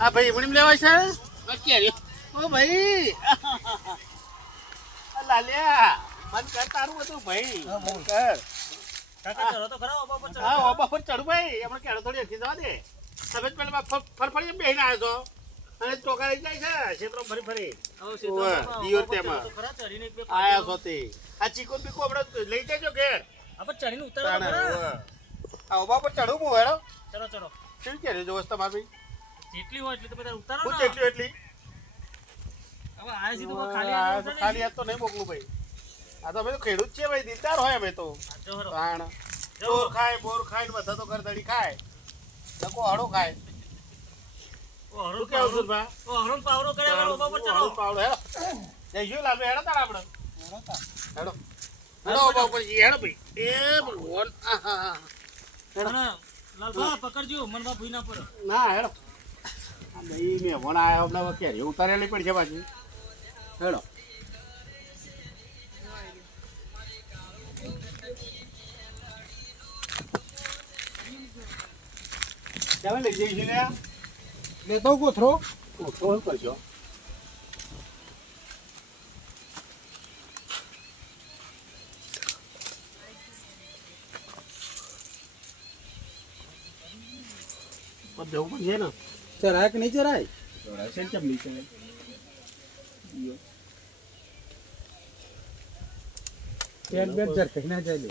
આ ભાઈ એમણી લેવાય છે કેરી ઓ ભાઈ લાલ્યા બંધ કર તારું બધું ભાઈ બંધ કર કાકા ચલો તો ખરા ઓબા પર ચલો હા ઓબા પર ચડું ભાઈ આપણે કેળો થોડી અખી જવા દે તમે જ પેલા ફરફડી બેહીને આવ્યો છો અને ચોકા રહી જાય છે શેપરો ફરી ફરી દિયોર તેમાં તો ખરા ચડીને એક બે આયા છો તે આ ચીકો બીકો આપણે લઈ જજો ઘેર આપણે ચડીને ઉતારો તો ખરા આ ઓબા પર ચડું હું હેડો ચલો ચલો શું કે જોસ્ત તમારી જેટલી હોય એટલી તમે તાર ઉતારો હું ને એટલી એટલી હવે આ સીધું ખાલી હાથ તો નહીં મોકલું ભાઈ આ તો અમે તો ખેડૂત છીએ ભાઈ દિલદાર હોય અમે તો તાણ ચોર ખાય બોર ખાય ને બધા તો ગરદડી ખાય લકો હળો ખાય ઓ હરણ શું કેવું છું ભા ઓ હરણ પાવરો કરે હવે ઓબા પર ચલો હળો પાવડો હેડો જઈશું લાલ હેડો તાણ આપણે હેડો હેડો ઓબા ઉપર જઈએ હેડો ભાઈ એ ભગવાન આહા અને લાલભા પકડજો મનબા ભૂઈ ના પડે ના હેડો આ ભાઈ મેં વણ આવ્યો હમણાં કેરી ઉતારેલી પડી છે પાછી હેડો ચાલે લઈ જઈશું ને લેતો કોથરો કોથળો કરજો જવું પણ છે ને ચરાય કે નહીં ચરાય છે કેમ નહીં છે પેટ બેટ જર કઈ ના જાય